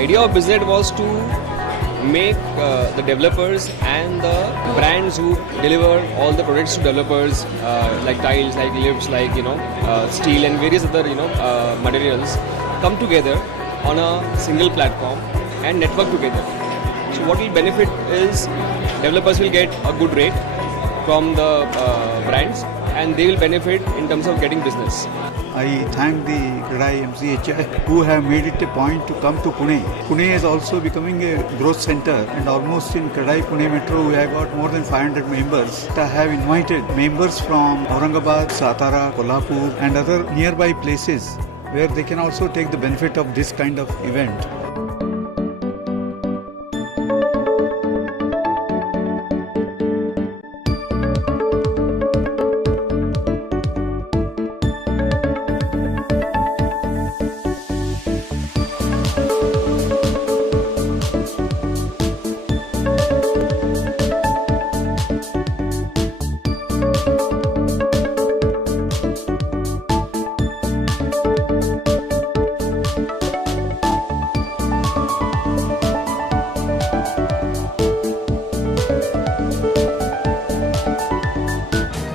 idea of BizNet was to make the developers and the brands who deliver all the products to developers like tiles, like lifts, like steel and various other materials come together on a single platform and network together. So what will benefit is developers will get a good rate from the brands and they will benefit in terms of getting business. I thank the CREDAI MCHI who have made it a point to come to Pune. Pune is also becoming a growth center, and almost in CREDAI Pune Metro we have got more than 500 members. I have invited members from Aurangabad, Satara, Kolhapur and other nearby places where they can also take the benefit of this kind of event.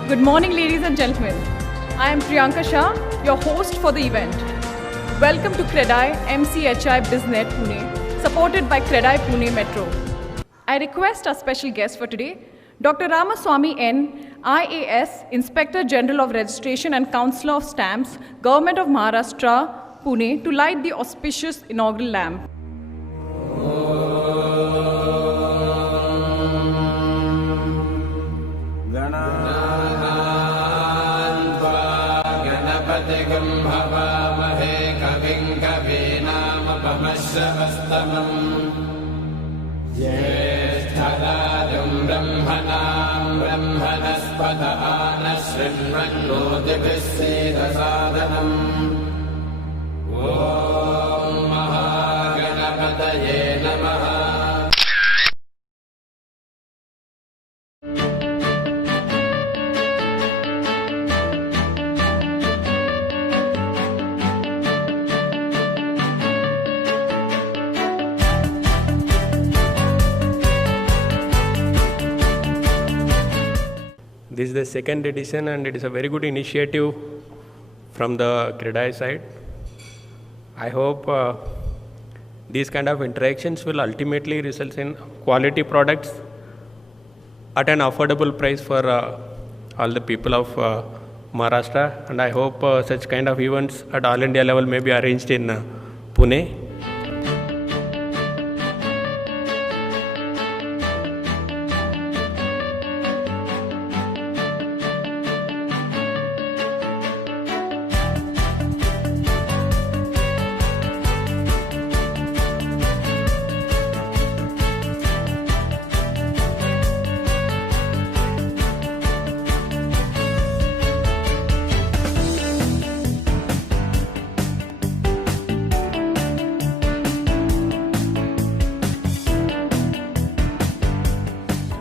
Good morning, ladies and gentlemen. I am Priyanka Shah, your host for the event. Welcome to CREDAI MCHI BizNet Pune, supported by CREDAI Pune Metro. I request our special guest for today, Dr. Ramaswamy N, IAS, Inspector General of Registration and Councillor of Stamps, Government of Maharashtra, Pune, to light the auspicious inaugural lamp. ज्येष्ठराजं ब्रह्मणां ब्रह्मणस्पत आनशृण्वन्नोतिभिः सेदसादनम् ॐ महागणपतये नमः. This is the second edition and it is a very good initiative from the CREDAI side. I hope these kind of interactions will ultimately result in quality products at an affordable price for all the people of Maharashtra, and I hope such kind of events at all India level may be arranged in Pune.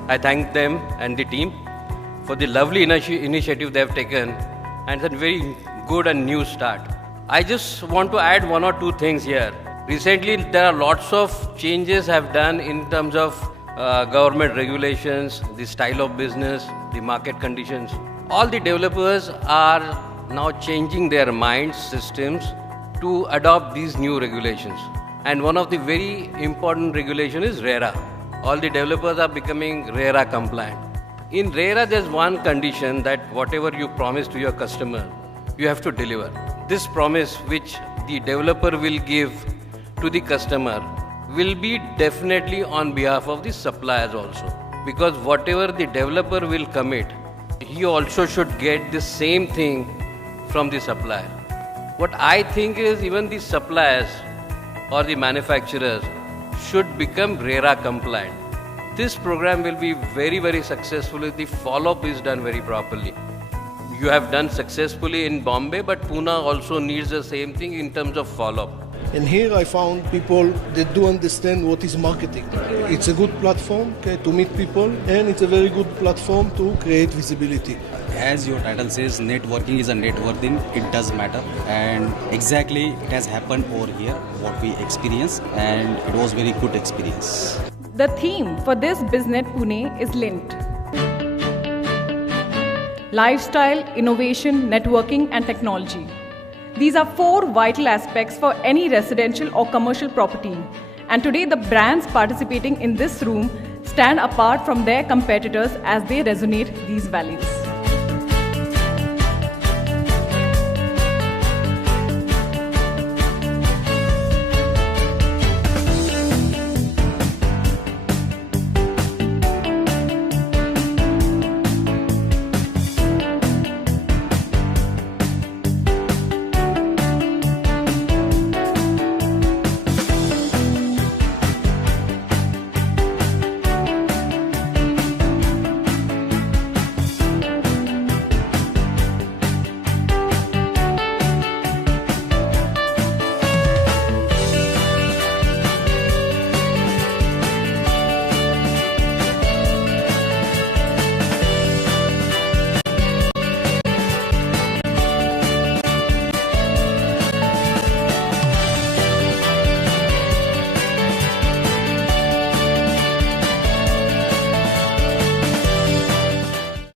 I thank them and the team for the lovely initiative they have taken, and it's a very good and new start. I just want to add one or two things here. Recently, there are lots of changes have done in terms of government regulations, the style of business, the market conditions. All the developers are now changing their minds, systems to adopt these new regulations. And one of the very important regulation is RERA. All the developers are becoming RERA compliant. In RERA, there's one condition that whatever you promise to your customer, you have to deliver. This promise which the developer will give to the customer will be definitely on behalf of the suppliers also. Because whatever the developer will commit, he also should get the same thing from the supplier. What I think is even the suppliers or the manufacturers should become RERA compliant. This program will be very, very successful if the follow-up is done very properly. You have done successfully in Bombay, but Pune also needs the same thing in terms of follow-up. And here I found people that do understand what is marketing. It's a good platform to meet people, and it's a very good platform to create visibility. As your title says, networking is a networking. It does matter, and exactly it has happened over here, what we experienced, and it was very good experience. The theme for this BizNet Pune is linked. Lifestyle, innovation, networking and technology. These are 4 vital aspects for any residential or commercial property. And today the brands participating in this room stand apart from their competitors as they resonate these values.